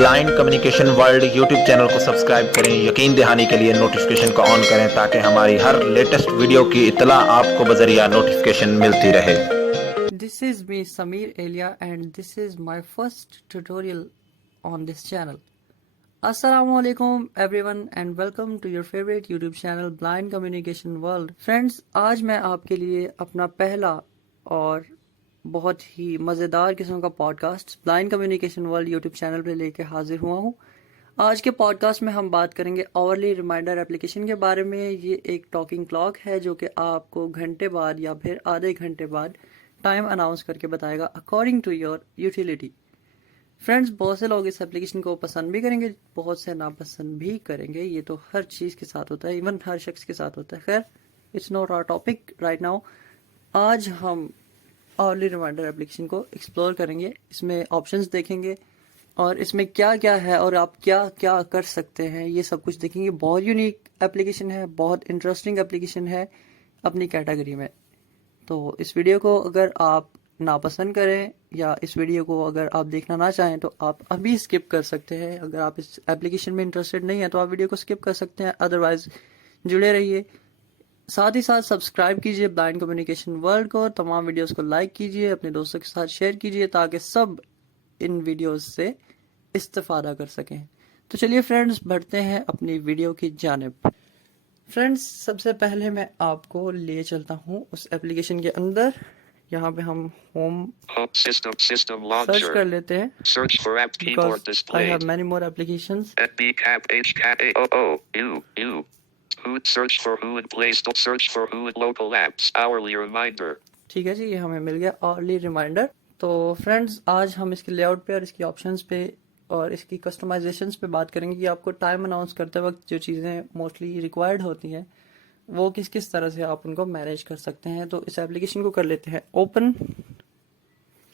Blind communication world YouTube channel को subscribe करें। यकीन दहानी के लिए नोटिफिकेशन को ऑन करें ताकि हमारी हर लेटेस्ट वीडियो की इतला आपको बजरिया नोटिफिकेशन मिलती रहे। This is me Samir Elia and this is my first tutorial on this channel. Assalamualaikum everyone and welcome to your favorite YouTube channel Blind Communication World. Friends, आज मैं आपके लिए अपना पहला और बहुत ही मज़ेदार किस्म का podcast blind communication world YouTube channel पे लेके हाजिर हुआ हूँ। आज के पॉडकास्ट में हम बात करेंगे आवरली रिमाइंडर एप्लीकेशन के बारे में। ये एक टॉकिंग क्लॉक है जो कि आपको घंटे बाद या फिर आधे घंटे बाद टाइम अनाउंस करके बताएगा according to your utility. Friends, बहुत से लोग इस एप्लीकेशन को पसंद भी करेंगे, बहुत से नापसंद भी करेंगे। ये तो हर चीज़ के साथ होता है, इवन हर शख्स के साथ होता है। खैर, it's not our topic right now. आज हम आवरली रिमाइंडर एप्लीकेशन को एक्सप्लोर करेंगे, इसमें ऑप्शंस देखेंगे और इसमें क्या क्या है और आप क्या क्या कर सकते हैं, ये सब कुछ देखेंगे। बहुत यूनिक एप्लीकेशन है, बहुत इंटरेस्टिंग एप्लीकेशन है अपनी कैटेगरी में। तो इस वीडियो को अगर आप नापसंद करें या इस वीडियो को अगर आप देखना ना चाहें तो आप अभी स्किप कर सकते हैं। अगर आप इस एप्लीकेशन में इंटरेस्टेड नहीं है तो आप वीडियो को स्किप कर सकते हैं, अदरवाइज जुड़े रहिए। साथ ही साथ सब्सक्राइब कीजिए ब्लाइंड कम्युनिकेशन वर्ल्ड को, तमाम वीडियोस को लाइक कीजिए, अपने दोस्तों के साथ शेयर कीजिए ताकि सब इन वीडियोस से इस्तेफादा कर सकें। तो चलिए फ्रेंड्स, बढ़ते हैं अपनी वीडियो की जानिब। फ्रेंड्स, सबसे पहले मैं आपको ले चलता हूँ उस एप्लीकेशन के अंदर। यहाँ पे हम होम सर्च कर लेते हैं because I have many more applications. Search for who and Play Store. Search for who and local apps. Hourly reminder. ठीक है जी, ये हमें मिल गया आवरली रिमाइंडर। तो फ्रेंड्स, आज हम इसके लेआउट पे और इसकी ऑप्शंस पे और इसकी कस्टमाइजेशंस पे बात करेंगे कि आपको टाइम अनाउंस करते वक्त जो चीज़ें मोस्टली रिक्वायर्ड होती हैं वो किस किस तरह से आप उनको मैनेज कर सकते हैं। तो इस एप्लीकेशन को कर लेते हैं open.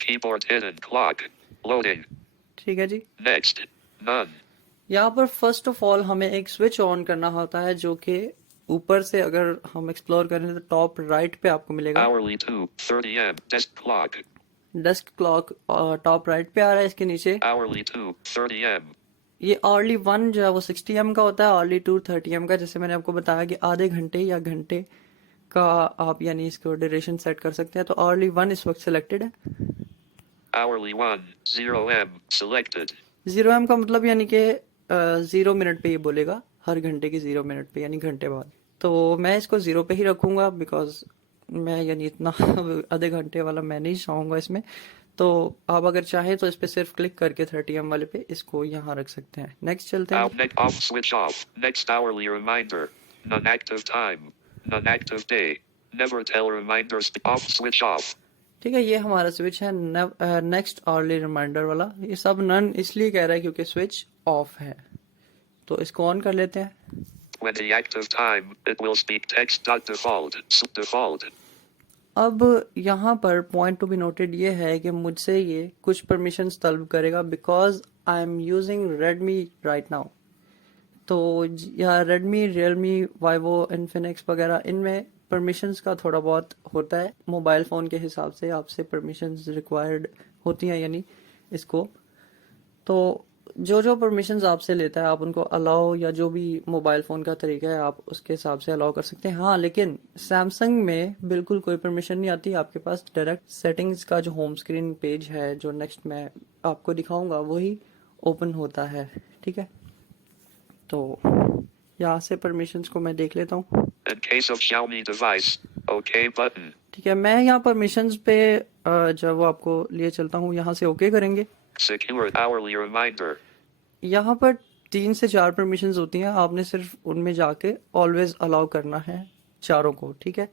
Keyboard hidden clock. Loading. ठीक है जी, Next. None. यहाँ पर फर्स्ट ऑफ ऑल हमें एक स्विच ऑन करना होता है जो कि ऊपर से अगर हम एक्सप्लोर करें तो टॉप राइट पे आपको मिलेगा। Hourly 2:30 am. Desk clock. Desk clock top right पे आ रहा है। इसके नीचे Hourly 2:30 am. ये आवरली 1 जो है वो 60 एम का होता है, आवरली 2 30 एम का। जैसे मैंने आपको बताया कि आधे घंटे या घंटे का आप यानी इसको ड्यूरेशन सेट कर सकते हैं। तो आवरली 1 इस वक्त सिलेक्टेड है। Hourly 1 0 am. Selected. 0 एम का मतलब यानी कि 0 मिनट पे ये बोलेगा, हर घंटे के 0 मिनट पे यानी घंटे बाद। तो मैं इसको 0 पे ही रखूंगा बिकॉज मैं यानी इतना आधे घंटे वाला मैं नहीं चाहूँगा इसमें। तो आप अगर चाहें तो इस पे सिर्फ क्लिक करके 30 एम वाले पे इसको यहाँ रख सकते हैं। नेक्स्ट चलते हैं। Off switch off. Next hourly reminder. Non-active time. Non-active day. Never tell reminders. Off switch off. ठीक है, ये हमारा स्विच है नेक्स्ट आवरली रिमाइंडर वाला। ये सब नन इसलिए कह रहा है क्योंकि स्विच ऑफ है। तो इसको ऑन कर लेते हैं। When the active time, it will speak text.default. Default. अब यहाँ पर पॉइंट टू बी नोटेड ये है कि मुझसे ये कुछ परमिशंस तलब करेगा because I am using Redmi right now. तो या रेडमी, रियलमी, वाइवो, इन्फिनिक्स वगैरह इनमें परमिशंस का थोड़ा बहुत होता है। मोबाइल फ़ोन के हिसाब से आपसे परमिशंस रिक्वायर्ड होती हैं यानी इसको। तो जो जो परमिशंस आपसे लेता है आप उनको अलाउ या जो भी मोबाइल फ़ोन का तरीका है आप उसके हिसाब से अलाउ कर सकते हैं। हाँ, लेकिन सैमसंग में बिल्कुल कोई परमिशन नहीं आती। आपके पास डायरेक्ट सेटिंग्स का जो होम स्क्रीन पेज है जो नेक्स्ट मैं आपको दिखाऊंगा वही ओपन होता है। ठीक है, तो यहाँ से परमिशंस को मैं देख लेता हूँ। In case of Xiaomi device, OK button. ठीक है, मैं यहाँ परमिशंस पे जब वो आपको लिए चलता हूँ, यहाँ से ओके करेंगे। Secure hourly reminder. यहाँ पर 3 से 4 परमिशंस होती हैं, आपने सिर्फ उनमें जाके ऑलवेज अलाउ करना है चारों को। ठीक है,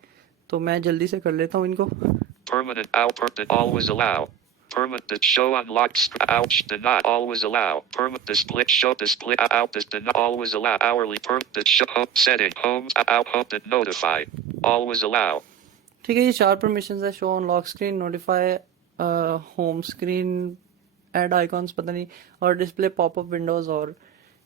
तो मैं जल्दी से कर लेता हूँ इनको। Permanent out. Always allow. Permanent show unlocked. Ouch. Did not always allow. Permanent display show display out. Did not always allow. Hourly permanent show home setting. Homes out. Home did notify. Always allow. ठीक है, ये 4 permissions है। Show on lock screen, notify, home screen, add icons पता नहीं, और display popup Windows, और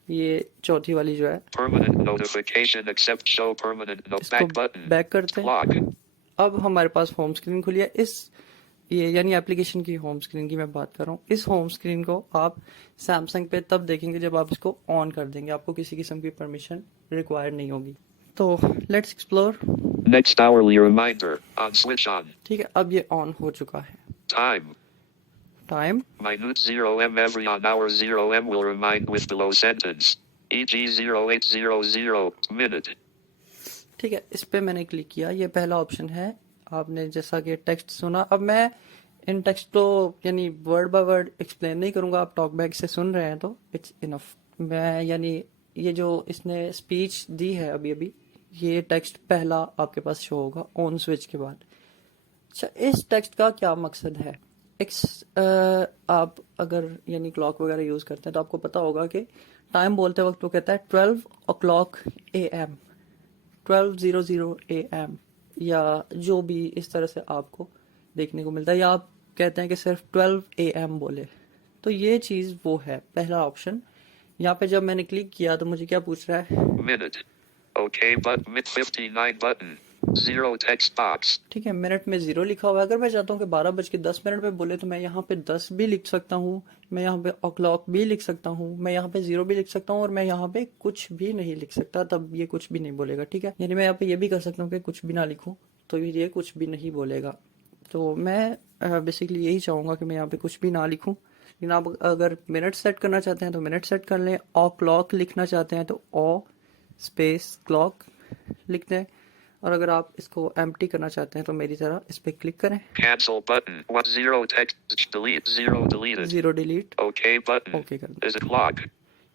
ये चौथी वाली जो है Permanent notification except show permanent no back button. Back करते हैं। Clock. अब हमारे पास होम स्क्रीन खुली है। इस ये यानी एप्लीकेशन की होम स्क्रीन की मैं बात कर रहा हूँ। इस होम स्क्रीन को आप सैमसंग पे तब देखेंगे जब आप इसको ऑन कर देंगे, आपको किसी किस्म की परमिशन रिक्वायर्ड नहीं होगी। तो let's explore. Next hourly reminder on switch on. ठीक है, अब ये ऑन हो चुका है। Time. Time Minute 0M every on hour 0M will remind with below sentence. E.g. 0800 minute. ठीक है, इस पे मैंने क्लिक किया। ये पहला ऑप्शन है। आपने जैसा कि टेक्स्ट सुना, अब मैं इन टेक्स्ट को यानी वर्ड बाय वर्ड एक्सप्लेन नहीं करूंगा। आप टॉकबैक से सुन रहे हैं तो इट्स इनफ। मैं यानी ये जो इसने स्पीच दी है अभी अभी, ये टेक्स्ट पहला आपके पास शो होगा ऑन स्विच के बाद। अच्छा, इस टेक्स्ट का क्या मकसद है? आप अगर यानी क्लॉक वगैरह यूज करते हैं तो आपको पता होगा कि टाइम बोलते वक्त वो कहता है 12 AM, 12:00 AM, या जो भी इस तरह से आपको देखने को मिलता है, या आप कहते हैं कि सिर्फ 12 AM बोले। तो ये चीज वो है पहला ऑप्शन। यहाँ पे जब मैंने क्लिक किया तो मुझे क्या पूछ रहा है? Minute. Okay button. Mid 59 button. 0 text box. ठीक है, मिनट में 0 लिखा हुआ है। अगर मैं चाहता हूँ कि 12:10 पे बोले तो मैं यहाँ पे 10 भी लिख सकता हूँ, मैं यहाँ पे o'clock भी लिख सकता हूँ, मैं यहाँ पे 0 भी लिख सकता हूँ, और मैं यहाँ पे कुछ भी नहीं लिख सकता, तब ये कुछ भी नहीं बोलेगा। ठीक है, यानी मैं यहाँ पे ये भी कर सकता हूँ कि कुछ भी ना लिखूँ तो ये कुछ भी नहीं बोलेगा। तो मैं बेसिकली यही चाहूँगा कि मैं यहाँ पे कुछ भी ना लिखूँ। लेकिन आप अगर मिनट सेट करना चाहते हैं तो मिनट सेट कर लें। o'clock लिखना चाहते हैं तो o स्पेस क्लॉक लिख दें, और अगर आप इसको एम्प्टी करना चाहते हैं तो मेरी तरह इस पे क्लिक करें। Cancel button. What 0 text delete. 0 deleted. 0 delete, Okay button. Okay कर दें। Is it clock?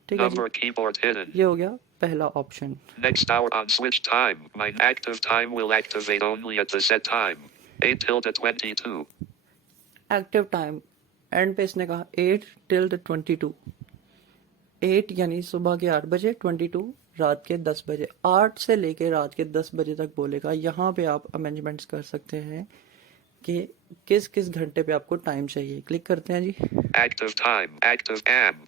ठीक है जी, Number keyboard hidden. ये हो गया पहला option. Next hour on switch time. My active time will activate only at the set time. 8 till the 22. Active time and पे इसने कहा 8 till the 22। 8 यानी सुबह के 8 बजे, 22 रात के 10 बजे। 8 से लेके रात के 10 बजे तक बोलेगा। यहाँ पे आप अमेंडमेंट्स कर सकते हैं कि किस किस घंटे पे आपको टाइम चाहिए। क्लिक करते हैं जी। Active time. Active AM.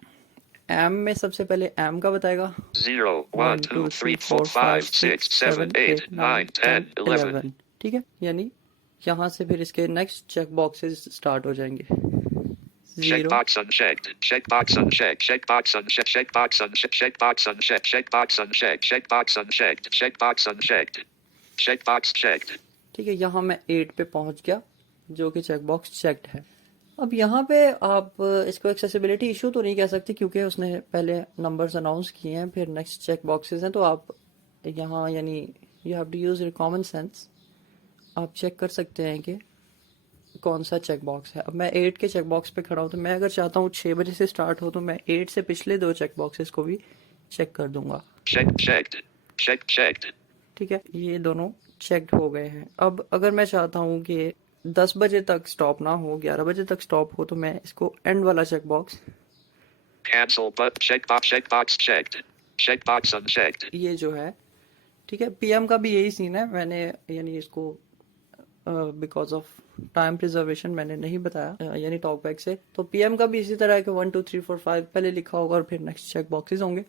M में सबसे पहले एम का बताएगा। 0, 1, 2, 3, 4, 5, 6, 7, 8, 9, 10, 11. ठीक है, यानी यहाँ से फिर इसके नेक्स्ट चेक बॉक्सेस स्टार्ट हो जाएंगे। 0, Checkbox unchecked. Checkbox unchecked. Checkbox unchecked. Checkbox unchecked. Checkbox unchecked. Checkbox unchecked. Checkbox unchecked. Checkbox unchecked. Checkbox checked. ठीक है, यहाँ मैं 8 पे पहुंच गया जो कि चेक बॉक्स चेक्ड है। अब यहाँ पे आप इसको एक्सेसिबिलिटी इशू तो नहीं कह सकते क्योंकि उसने पहले नंबर्स अनाउंस किए हैं, फिर नेक्स्ट चेक बॉक्सेस हैं, तो आप यहाँ यानी you have to use your common sense. आप चेक कर सकते हैं कि कौन सा चेक बॉक्स है। अब मैं 8 के चेक बॉक्स पे खड़ा हूँ, तो मैं अगर चाहता हूँ 6 बजे से स्टार्ट हो तो मैं 8 से पिछले 2 चेक बॉक्सेस को भी चेक कर दूंगा। Checked. Checked. ठीक है, ये दोनों चेक्ड हो गए हैं। अब अगर मैं चाहता हूँ कि 10 बजे तक स्टॉप ना हो, 11 बजे तक स्टॉप हो, तो मैं इसको एंड वाला check box, Cancel but checkbox checked. Checkbox unchecked. ये जो है, ठीक है, पीएम का भी यही सीन है। मैंने यानी इसको बिकॉज ऑफ टाइम प्रिजर्वेशन मैंने नहीं बताया यानी टॉकबैक से। तो पीएम का भी इसी तरह है कि 1 2 3 4 5 पहले लिखा होगा और फिर नेक्स्ट चेक बॉक्सेस होंगे।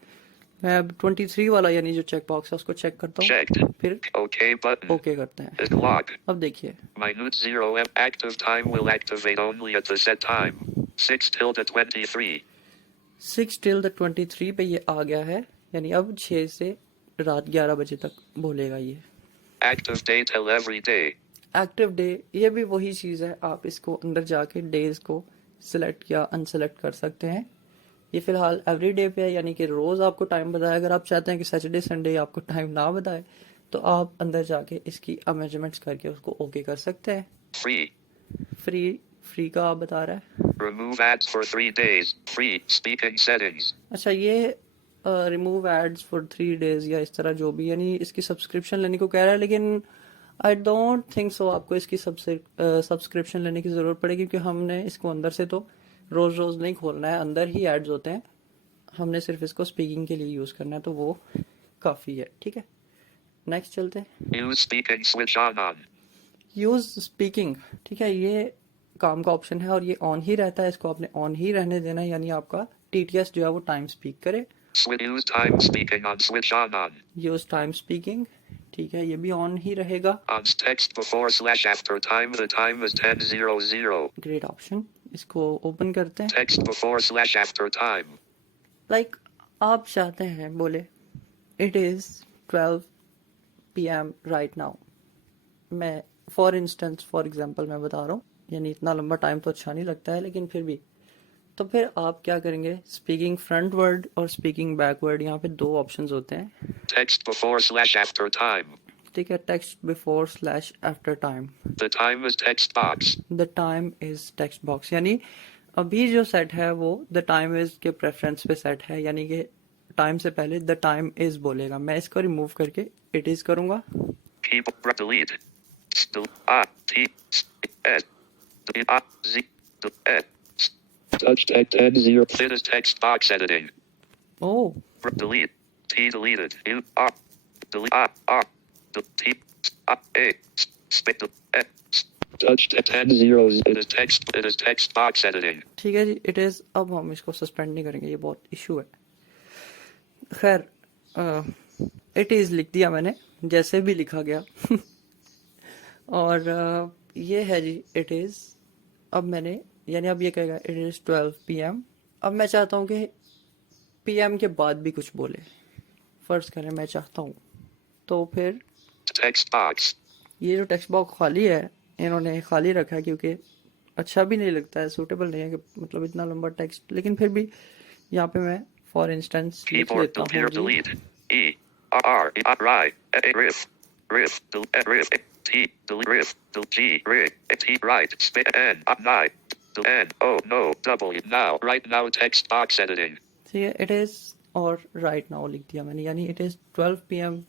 मैं अब 23 वाला यानी जो चेक बॉक्स है उसको चेक करता हूँ, Checked. फिर Okay button. ओके करते हैं। Is clock. अब देखिए Minute 0M. Active time will activate only at the set time. 6 till the 23. 6 till the 23 पे ये आ गया है, यानी अब 6 से रात 11 बजे तक बोलेगा ये। Active day till every day. Active day, ये भी वही चीज़ है। आप इसको अंदर जाके डेज को सिलेक्ट या अनसेलेक्ट कर सकते हैं। ये फिलहाल एवरी डे पे है, यानी कि रोज़ आपको टाइम बताए। अगर आप चाहते हैं कि सैटरडे संडे आपको टाइम ना बताए तो आप अंदर जाके इसकी अमेंडमेंट्स करके उसको ओके कर सकते हैं। Free. फ्री का आप बता रहा है। Remove ads for 3 days. Free. Speaking settings. अच्छा, ये रिमूव एड्स फॉर 3 डेज या इस तरह जो भी, यानी इसकी सब्सक्रिप्शन लेने को कह रहा है, लेकिन आई डोंट थिंक सो आपको इसकी सब्सक्रिप्शन लेने की ज़रूरत पड़ेगी क्योंकि हमने इसको अंदर से तो रोज़ रोज़ नहीं खोलना है, अंदर ही एड्स होते हैं। हमने सिर्फ इसको स्पीकिंग के लिए यूज़ करना है, तो वो काफ़ी है। ठीक है, नेक्स्ट चलते हैं। Use speaking switch on. Use speaking, ठीक है, ये काम का ऑप्शन है और ये ऑन ही रहता है। इसको आपने ऑन ही रहने देना है, यानी आपका TTS जो है वो टाइम स्पीक करे। Use time speaking on switch on. Use time speaking, ठीक है, ये भी ऑन ही रहेगा। On text before slash after time. The time is 10:00. Great option, इसको ओपन करते हैं। Text before slash after time. Like आप चाहते हैं बोले it is 12 PM right now, मैं फॉर एग्जांपल मैं बता रहा हूँ, यानी इतना लंबा टाइम तो अच्छा नहीं लगता है, लेकिन फिर भी तो फिर आप क्या करेंगे, स्पीकिंग फ्रंट वर्ड और स्पीकिंग बैकवर्ड, यहाँ पे दो ऑप्शंस होते हैं। Text before slash after time. ठीक है, text before slash after time, The time is text box. The time is text box, यानी अभी जो सेट है वो द टाइम इज के प्रेफरेंस पे सेट है, यानी कि टाइम से पहले द टाइम इज बोलेगा। मैं इसको रिमूव करके इट इज करूंगा। Keyboard delete. T S D A Z D E. Touch text 10:00. It is text box editing. Oh, Delete. T deleted. U R. Delete R. T A. Spit E. Touch text 10:00. It is text. It is text box editing. ठीक है जी, it is. अब हम इसको suspend नहीं करेंगे, ये बहुत issue है। खैर, इट इज लिख दिया मैंने, जैसे भी लिखा गया। और ये है जी इट इज। अब मैंने, यानी अब ये कहेगा इट इज 12 PM। अब मैं चाहता हूँ कि PM के बाद भी कुछ बोले। फर्ज करें मैं चाहता हूँ, तो फिर Text box. ये जो टेक्स्ट बॉक्स खाली है, इन्होंने खाली रखा है क्योंकि अच्छा भी नहीं लगता है, सूटेबल नहीं है कि मतलब इतना लंबा टेक्स्ट, लेकिन फिर भी यहाँ पे मैं फॉर इंस्टेंस लिख Keyboard लेता हूँ जी। delete. E R E R I A riff riff riff T delete riff G riff T right spit N nine N O no W now right now text box editing. ठीक है, it is और right now लिख दिया मैंने, यानी it is 12 PM।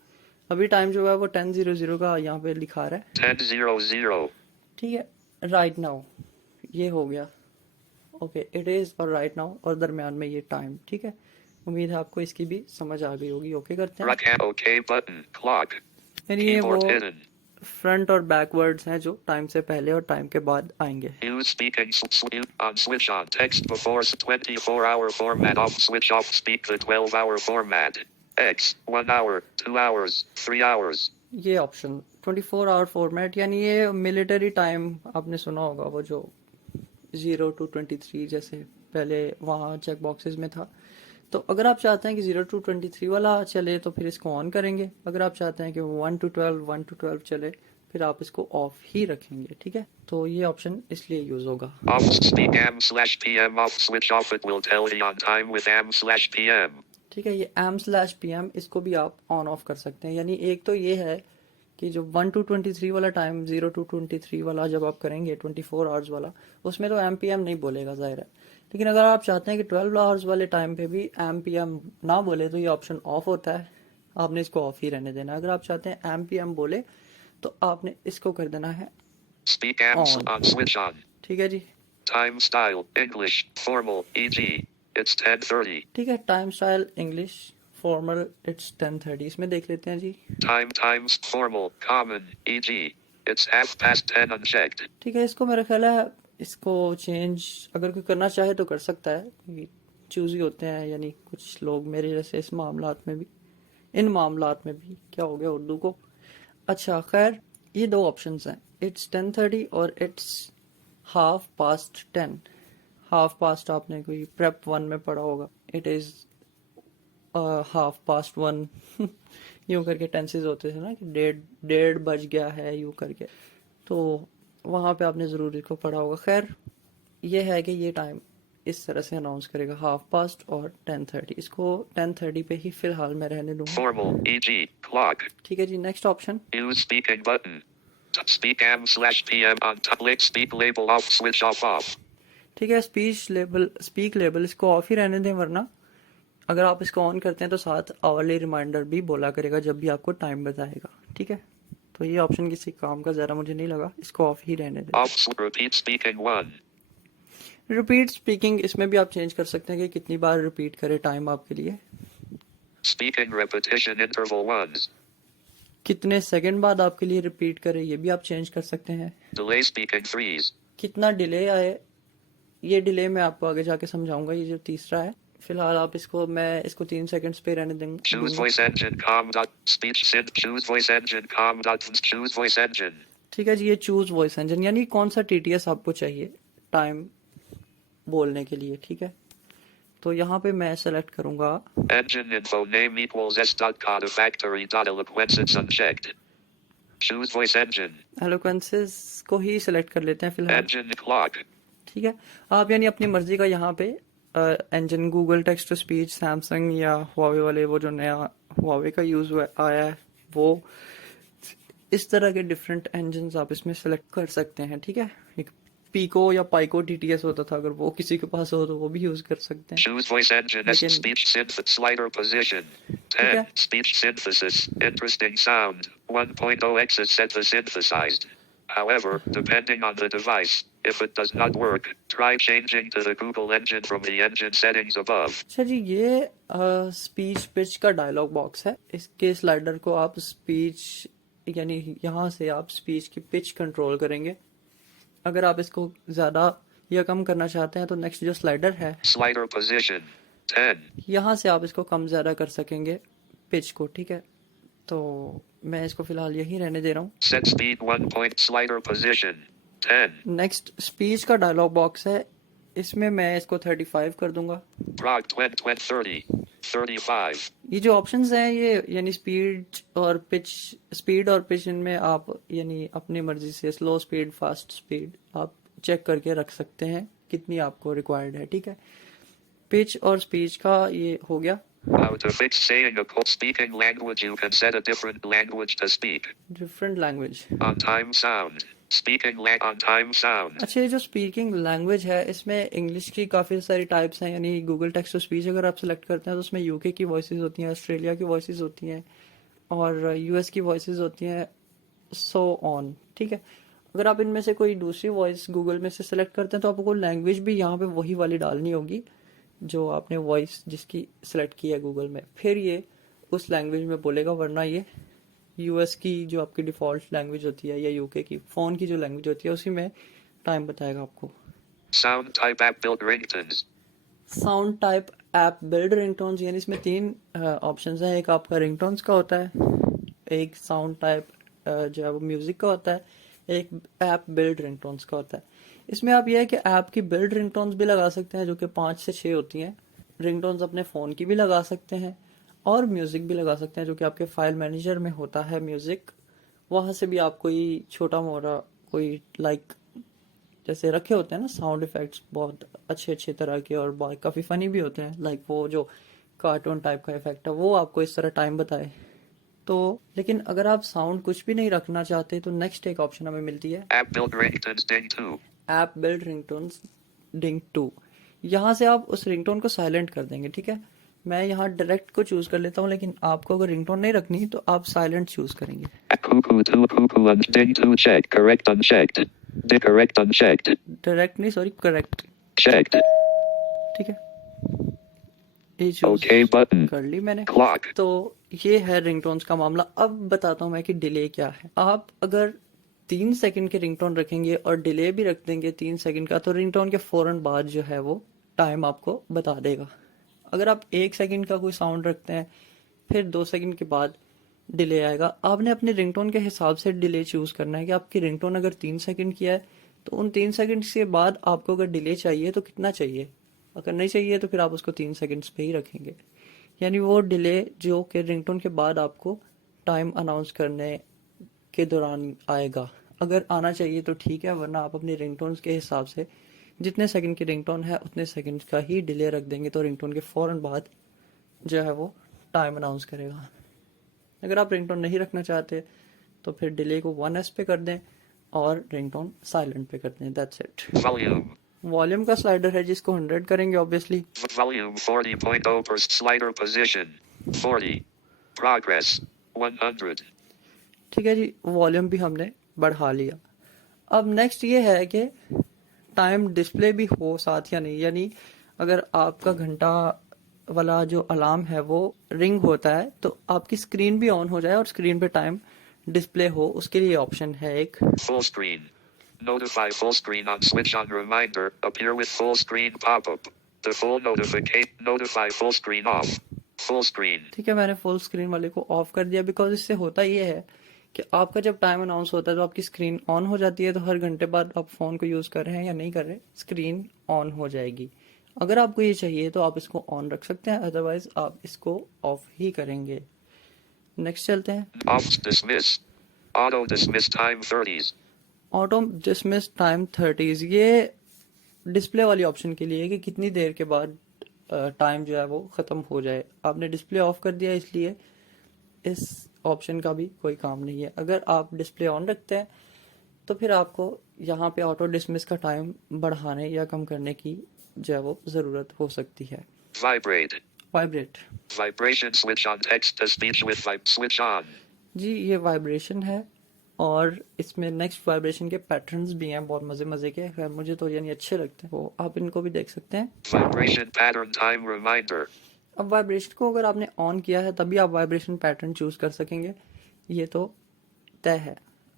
अभी time जो है वो 10:00 का यहाँ पे लिखा रहा है। 10:00. ठीक है, राइट नाउ ये हो गया। ओके, इट इज और राइट नाउ और दरमियान में ये टाइम। ठीक है, उम्मीद है आपको इसकी भी समझ आ गई होगी। ओके करते हैं, Rock hand OK button clock. यानी ये वो Keyboard hidden. फ्रंट और बैकवर्ड्स हैं जो टाइम से पहले और टाइम के बाद आएंगे। Use speaking on switch on text before 24-hour format off switch off speak the 12-hour format. X 1 hour 2 hours 3 hours. ये ऑप्शन 24 आवर फॉर्मेट, यानी ये मिलिट्री टाइम आपने सुना होगा, वो जो 0 to 23 जैसे पहले वहाँ चेक बॉक्सेस में था। तो अगर आप चाहते हैं कि 0 to 23 वाला चले तो फिर इसको ऑन करेंगे। अगर आप चाहते हैं कि 1 to 12 चले फिर आप इसको ऑफ ही रखेंगे। ठीक है, तो ये ऑप्शन इसलिए यूज होगा। Off speak am/PM off switch off it will tell you on time with am/PM. ठीक है, ये am/PM इसको भी आप ऑन ऑफ कर सकते हैं। यानी एक तो ये है कि जो 1 to 23 वाला टाइम, 0 to 23 वाला जब आप करेंगे 24 आवर्स वाला, उसमें तो am/PM नहीं बोलेगा, जाहिर है। लेकिन अगर आप चाहते हैं कि 12 आवर्स वाले टाइम पे भी am/PM ना बोले तो ये ऑप्शन ऑफ होता है, आपने इसको ऑफ ही रहने देना। अगर आप चाहते हैं am/PM बोले तो आपने इसको कर देना है Speak am on switch on. ठीक है जी। Time style English formal e.g. it's 10:30. ठीक है, time style English formal it's 10:30, इसमें देख लेते हैं जी। Time times formal common e.g. it's 10:30 unchecked. ठीक है, इसको मेरा ख्याल है इसको चेंज अगर कोई करना चाहे तो कर सकता है, चूजी होते हैं, यानी कुछ लोग मेरे जैसे इस मामलात में भी, इन मामलात में भी, क्या हो गया उर्दू को। अच्छा खैर, ये दो ऑप्शंस हैं, इट्स 10:30 और इट्स 10:30। हाफ पास्ट आपने कोई प्रेप 1 में पढ़ा होगा, इट इज 1:30। यूं करके टेंसेस होते थे ना कि डेढ़ बज गया है, यूं करके, तो वहाँ पे आपने ज़रूर इसको पढ़ा होगा। खैर, ये है कि ये टाइम इस तरह से अनाउंस करेगा 10:30 और 10:30। इसको 10:30 पे ही फिलहाल मैं रहने दूंगा। Formal e.g. clock. ठीक है जी, next option. Use speaking button. Speak am/PM on top. Speak label off switch off. ठीक है, स्पीक लेबल इसको ऑफ ही रहने दें, वरना अगर आप इसको ऑन करते हैं तो साथ आवरली रिमाइंडर भी बोला करेगा जब भी आपको टाइम बताएगा। ठीक है, तो ये ऑप्शन किसी काम का ज़रा मुझे नहीं लगा, इसको ऑफ ही रहने दें। Off repeat speaking 1. Repeat speaking, इसमें भी आप चेंज कर सकते हैं कि कितनी बार रिपीट करे टाइम आपके लिए, Speaking repetition interval 1s. कितने सेकंड बाद आपके लिए रिपीट करे, ये भी आप चेंज कर सकते हैं। Delay speaking 3s. कितना डिले आए, ये डिले मैं आपको आगे जाके समझाऊंगा। ये जो तीसरा है फिलहाल आप इसको, मैं इसको 3 सेकंड्स पे रहने Choose दूंगा। voice engine com dot speech synth. Choose voice engine com dot choose voice engine. ठीक है जी, ये चूज वॉइस इंजन यानी कौन सा टीटीएस आपको चाहिए टाइम बोलने के लिए, ठीक है। तो यहाँ पे मैं सेलेक्ट करूंगा Engine info name equals s dot code factory dot eloquence. It's unchecked. Choose voice engine. एलोक्वेंसेस को ही सिलेक्ट कर लेते हैं फिलहाल, Engine clock. ठीक है। आप यानी अपनी मर्जी का यहाँ पे engine Google text to speech, Samsung या हुआवे वाले, वो जो नया हुआवे का यूज आया है, वो इस तरह के डिफरेंट इंजन आप इसमें सेलेक्ट कर सकते हैं, ठीक है। एक पीको या पाइको टीटीएस होता था, अगर वो किसी के पास हो तो वो भी यूज कर सकते हैं। Choose voice engine as Again. speech synthesis slider position. 10. Okay. Speech synthesis. Interesting sound. 1.0x is set to synthesized. However, depending on the device, if it does not work, try changing to the Google engine from the engine settings above. अच्छा जी, ये speech pitch का dialogue box है। इसके slider को आप speech यानी यहाँ से आप स्पीच की पिच कंट्रोल करेंगे। अगर आप इसको ज्यादा या कम करना चाहते हैं तो नेक्स्ट जो स्लाइडर है, Slider position. 10. यहाँ से आप इसको कम ज्यादा कर सकेंगे पिच को, ठीक है। तो मैं इसको फिलहाल यही रहने दे रहा हूँ। Set speed 1 point slider position. 10. Next speech का डायलॉग बॉक्स है, इसमें मैं इसको 35 कर दूंगा। Prog 20 20 30. 35. ये जो ऑप्शंस हैं ये यानी स्पीड और पिच, इनमें आप यानी अपनी मर्जी से स्लो स्पीड, फास्ट स्पीड आप चेक करके रख सकते हैं कितनी आपको रिक्वायर्ड है, ठीक है। पिच और स्पीच का ये हो गया। How to fix saying a speaking language. You can set a different language to speak. Different language. On time sound. Speaking on time sound. अच्छा, ये जो स्पीकिंग लैंग्वेज है इसमें इंग्लिश की काफ़ी सारी टाइप्स हैं, यानी गूगल टेक्स्ट टू स्पीच अगर आप सेलेक्ट करते हैं तो उसमें यूके की वॉइसेस होती हैं, ऑस्ट्रेलिया की वॉइसेस होती हैं और यूएस की वॉइसेस होती हैं, सो ऑन, ठीक है। अगर आप इनमें से कोई दूसरी वॉइस गूगल में से सेलेक्ट करते हैं तो आपको लैंग्वेज भी यहाँ पे वही वाली डालनी होगी जो आपने वॉइस जिसकी सेलेक्ट की है गूगल में, फिर ये उस लैंग्वेज में बोलेगा, वरना ये यूएस की जो आपकी डिफ़ॉल्ट लैंग्वेज होती है या यूके की फ़ोन की जो लैंग्वेज होती है उसी में टाइम बताएगा आपको। Sound type app build ringtones. Sound type app build ringtones, यानी इसमें 3 ऑप्शंस हैं। एक आपका रिंगटोन्स का होता है, एक साउंड टाइप जो है वो म्यूज़िक का होता है, एक ऐप बिल्ड रिंगटोन्स का होता है। इसमें आप ये है कि ऐप की बिल्ड रिंगटोन्स भी लगा सकते हैं जो कि 5 से 6 होती हैं। रिंगटोन्स अपने फ़ोन की भी लगा सकते हैं और म्यूज़िक भी लगा सकते हैं जो कि आपके फाइल मैनेजर में होता है म्यूज़िक, वहाँ से भी आप कोई छोटा मोटा कोई लाइक जैसे रखे होते हैं ना साउंड इफ़ेक्ट्स बहुत अच्छे तरह के और काफ़ी फ़नी भी होते हैं, लाइक वो जो कार्टून टाइप का इफेक्ट है वो आपको इस तरह टाइम बताए। तो लेकिन अगर आप साउंड कुछ भी नहीं रखना चाहते तो नेक्स्ट एक ऑप्शन हमें मिलती है App build ringtones ding 2. App build ringtones ding 2। यहाँ से आप उस रिंगटोन को साइलेंट कर देंगे, ठीक है। मैं यहाँ डायरेक्ट को चूज कर लेता हूँ, लेकिन आपको अगर रिंगटोन नहीं रखनी तो आप साइलेंट चूज करेंगे। Cuckoo 2 cuckoo ding 2 check correct unchecked. Ding correct unchecked. Direct नहीं, सॉरी, करेक्ट, Checked. ठीक है। ये चूज Okay button. कर ली मैंने। Clock. तो ये है रिंगटोन्स का मामला। अब बताता हूँ मैं कि डिले क्या है। आप अगर 3 सेकंड के रिंगटोन रखेंगे और डिले भी रख देंगे 3 सेकंड का, तो रिंगटोन के फौरन बाद जो है वो टाइम आपको बता देगा। अगर आप 1 सेकंड का कोई साउंड रखते हैं फिर 2 सेकंड के बाद डिले आएगा। आपने अपने रिंगटोन के हिसाब से डिले चूज करना है कि आपकी रिंगटोन अगर 3 सेकंड की है तो उन 3 सेकंड के बाद आपको अगर डिले चाहिए तो कितना चाहिए, अगर नहीं चाहिए तो फिर आप उसको 3 सेकंड्स पे ही रखेंगे। यानी वो डिले जो कि रिंगटोन के बाद आपको टाइम अनाउंस करने के दौरान आएगा। अगर आना चाहिए तो ठीक है, वरना आप अपने रिंगटोन्स के हिसाब से जितने सेकंड की रिंगटोन है उतने सेकंड का ही डिले रख देंगे तो रिंगटोन के फौरन बाद जो है वो टाइम अनाउंस करेगा। अगर आप रिंगटोन नहीं रखना चाहते तो फिर डिले को 1s पे कर दें और रिंगटोन साइलेंट पे कर दें, दैट्स इट। Volume. वॉल्यूम का स्लाइडर है जिसको 100 करेंगे obviously. Volume 40.0 per slider position. 40. Progress. 100. ठीक है जी, वॉल्यूम भी हमने बढ़ा लिया। अब नेक्स्ट ये है कि टाइम डिस्प्ले भी हो साथ या नहीं, यानी अगर आपका घंटा वाला जो अलार्म है वो रिंग होता है तो आपकी स्क्रीन भी ऑन हो जाए और स्क्रीन पे टाइम डिस्प्ले हो, उसके लिए ऑप्शन है एक Full screen. Notify full screen on switch on reminder. Appear with full screen pop-up. The full notify full screen off. Full screen. ठीक है, मैंने फुल स्क्रीन वाले को ऑफ कर दिया बिकॉज इससे होता ये है कि आपका जब टाइम अनाउंस होता है तो आपकी स्क्रीन ऑन हो जाती है, तो हर घंटे बाद आप फ़ोन को यूज़ कर रहे हैं या नहीं कर रहे, स्क्रीन ऑन हो जाएगी। अगर आपको ये चाहिए तो आप इसको ऑन रख सकते हैं, अदरवाइज आप इसको ऑफ ही करेंगे। नेक्स्ट चलते हैं। Off dismiss. Auto dismiss time 30s. Auto dismiss time 30s, ये डिस्प्ले वाली ऑप्शन के लिए है कि कितनी देर के बाद टाइम जो है वो ख़त्म हो जाए। आपने डिस्प्ले ऑफ कर दिया इसलिए इस ऑप्शन का भी कोई काम नहीं है। अगर आप डिस्प्ले ऑन रखते हैं तो फिर आपको यहाँ पे ऑटो डिसमिस का टाइम बढ़ाने या कम करने की जो है वो ज़रूरत हो सकती है। Vibrate. Vibrate, Vibration switch on text to speech with switch on. जी ये वाइब्रेशन है और इसमें नेक्स्ट वाइब्रेशन के पैटर्न्स भी हैं बहुत मज़े मज़े के, खैर मुझे तो यानी अच्छे लगते हैं, वो आप इनको भी देख सकते हैं। Vibration pattern time reminder. अब वाइब्रेशन को अगर आपने ऑन किया है तभी आप वाइब्रेशन पैटर्न चूज कर सकेंगे, ये तो तय है।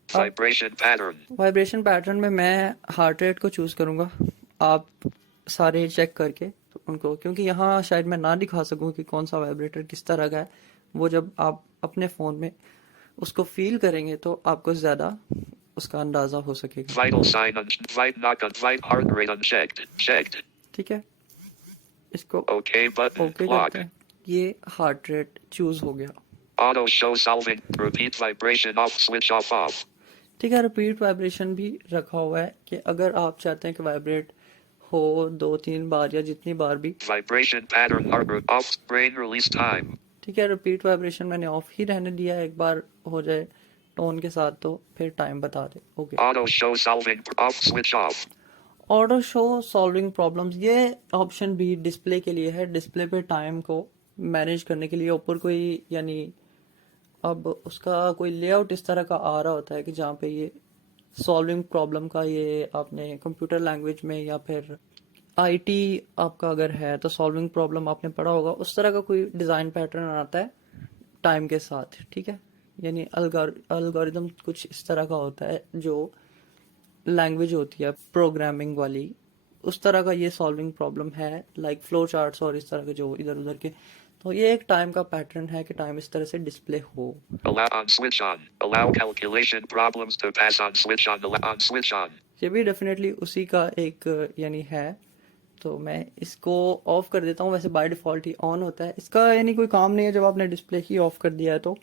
अब Vibration pattern. वाइब्रेशन पैटर्न में मैं हार्ट रेट को चूज करूंगा, आप सारे चेक करके तो उनको, क्योंकि यहाँ शायद मैं ना दिखा सकूं कि कौन सा वाइब्रेटर किस तरह का है, वो जब आप अपने फ़ोन में उसको फील करेंगे तो आपको ज़्यादा उसका अंदाज़ा हो सकेगा। Vital sign vital heart rate unchecked. Checked. ठीक है, इसको OK button. Okay Clock. करते हैं, ये हार्ट रेट चूज हो गया। Auto show solving. Repeat vibration off. Switch off. ठीक है, रिपीट वाइब्रेशन भी रखा हुआ है कि अगर आप चाहते हैं कि वाइब्रेट हो 2-3 बार या जितनी बार भी। Vibration pattern off. Brain release time. ठीक है, रिपीट वाइब्रेशन मैंने ऑफ ही रहने दिया है, एक बार हो जाए टोन के साथ तो फिर टाइम बता दे। Okay. Auto show solving off. Switch off. Auto show solving problems, ये ऑप्शन भी डिस्प्ले के लिए है, डिस्प्ले पे टाइम को मैनेज करने के लिए। ऊपर कोई यानी अब उसका कोई लेआउट इस तरह का आ रहा होता है कि जहाँ पे ये सॉल्विंग प्रॉब्लम का, ये आपने कंप्यूटर लैंग्वेज में या फिर आईटी आपका अगर है तो सॉल्विंग प्रॉब्लम आपने पढ़ा होगा, उस तरह का कोई डिज़ाइन पैटर्न आता है टाइम के साथ। ठीक है, यानी अलगोरिदम कुछ इस तरह का होता है, जो लैंग्वेज होती है प्रोग्रामिंग वाली, उस तरह का ये सॉल्विंग प्रॉब्लम है, लाइक फ्लो चार्ट्स और इस तरह के जो इधर उधर के। तो ये एक टाइम का पैटर्न है कि टाइम इस तरह से डिस्प्ले हो। Allow on switch on. Allow calculation problems to pass on switch on. On switch on. ये भी डेफिनेटली उसी का एक यानी है, तो मैं इसको ऑफ कर देता हूँ। वैसे बाय डिफ़ॉल्ट ही ऑन होता है, इसका यानी कोई काम नहीं है, जब आपने डिस्प्ले ही ऑफ कर दिया है तो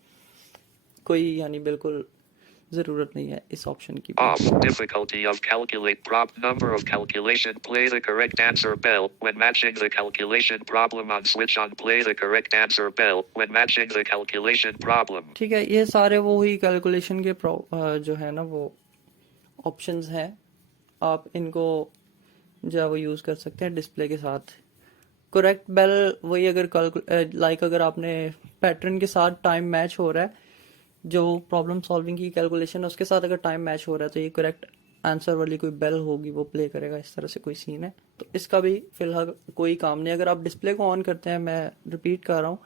कोई यानी बिल्कुल ज़रूरत नहीं है इस ऑप्शन की। Off. Difficulty of calculate number of calculation. Play the correct answer bell when matching the calculation problem on switch on. Play the correct answer bell when matching the calculation problem. ठीक है, ये सारे वो ही calculation के जो है ना वो ऑप्शंस हैं, आप इनको जो है वो यूज़ कर सकते हैं डिस्प्ले के साथ। करेक्ट बेल वही, अगर लाइक अगर आपने पैटर्न के साथ टाइम मैच हो रहा है, जो प्रॉब्लम सॉल्विंग की कैलकुलेशन है उसके साथ अगर टाइम मैच हो रहा है तो ये करेक्ट आंसर वाली कोई बेल होगी वो प्ले करेगा, इस तरह से कोई सीन है। तो इसका भी फिलहाल कोई काम नहीं। अगर आप डिस्प्ले को ऑन करते हैं, मैं रिपीट कर रहा हूँ,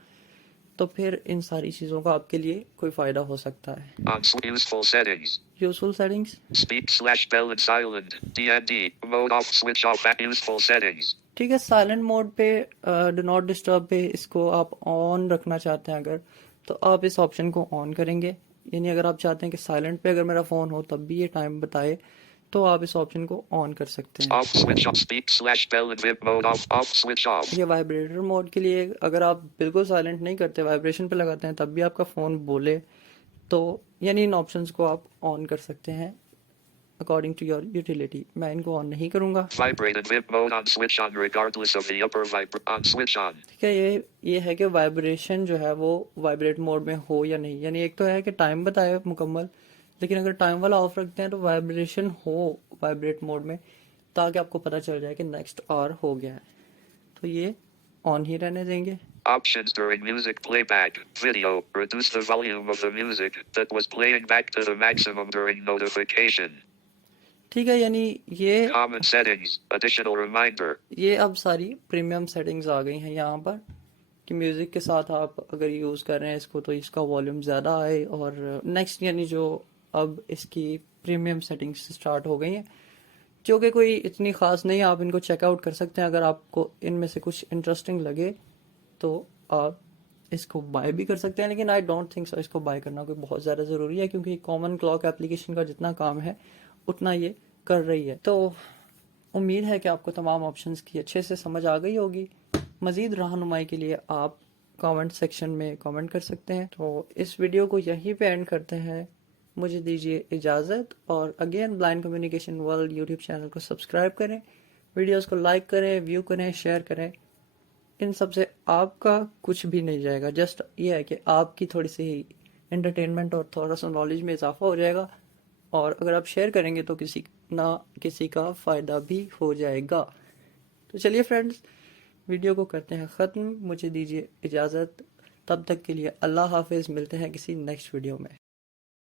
तो फिर इन सारी चीज़ों का आपके लिए कोई फ़ायदा हो सकता है। On useful settings. Useful settings, Speak/bell and silent. DND. Mode off. Switch off at useful settings. ठीक है, साइलेंट मोड पे डू नॉट डिस्टर्ब पे इसको आप ऑन रखना चाहते हैं अगर, तो आप इस ऑप्शन को ऑन करेंगे। यानी अगर आप चाहते हैं कि साइलेंट पे अगर मेरा फ़ोन हो तब भी ये टाइम बताए, तो आप इस ऑप्शन को ऑन कर सकते हैं। Off. Switch off. Speak/bell and vib mode off. Off. Switch off. ये वाइब्रेटर मोड के लिए, अगर आप बिल्कुल साइलेंट नहीं करते, वाइब्रेशन पे लगाते हैं तब भी आपका फ़ोन बोले, तो यानी इन ऑप्शंस को आप ऑन कर सकते हैं अकॉर्डिंग टू योर यूटिलिटी। मैं इनको ऑन नहीं करूँगा। Vibrate and vib mode on switch on regardless of the upper on switch on. ठीक है, ये है कि वाइब्रेशन जो है वो वाइब्रेट मोड में हो या नहीं। यानी एक तो है कि टाइम बताए मुकम्मल, लेकिन अगर टाइम वाला ऑफ रखते हैं तो वाइब्रेशन हो वाइब्रेट मोड में, ताकि आपको पता चल जाए कि नेक्स्ट आवर हो गया है। तो ये ऑन ही रहने देंगे। Options during music playback. Video. Reduce the volume of the music that was playing back to the maximum during notification. ठीक है, यानी ये Common settings. Additional reminder. ये अब सारी प्रीमियम सेटिंग्स आ गई हैं यहाँ पर कि म्यूज़िक के साथ आप अगर यूज़ कर रहे हैं इसको तो इसका वॉल्यूम ज़्यादा आए। और नेक्स्ट यानी जो अब इसकी प्रीमियम सेटिंग्स स्टार्ट हो गई हैं, जो कि कोई इतनी ख़ास नहीं है। आप इनको चेकआउट कर सकते हैं। अगर आपको इनमें से कुछ इंटरेस्टिंग लगे तो आप इसको बाय भी कर सकते हैं, लेकिन आई डोंट थिंक सो इसको बाय करना कोई बहुत ज़्यादा ज़रूरी है, क्योंकि कॉमन क्लॉक एप्लीकेशन का जितना काम है उतना ये कर रही है। तो उम्मीद है कि आपको तमाम ऑप्शंस की अच्छे से समझ आ गई होगी। मज़ीद रहनुमाई के लिए आप कमेंट सेक्शन में कमेंट कर सकते हैं। तो इस वीडियो को यहीं पे एंड करते हैं। मुझे दीजिए इजाज़त, और again blind communication world YouTube channel को सब्सक्राइब करें, वीडियोस को लाइक करें, व्यू करें, शेयर करें। इन सब से आपका कुछ भी नहीं जाएगा, जस्ट ये है कि आपकी थोड़ी सी एंटरटेनमेंट और थोड़ा सा नॉलेज में इजाफा हो जाएगा, और अगर आप शेयर करेंगे तो किसी ना किसी का फ़ायदा भी हो जाएगा। तो चलिए फ्रेंड्स, वीडियो को करते हैं ख़त्म। मुझे दीजिए इजाज़त, तब तक के लिए अल्लाह हाफिज़। मिलते हैं किसी नेक्स्ट वीडियो में।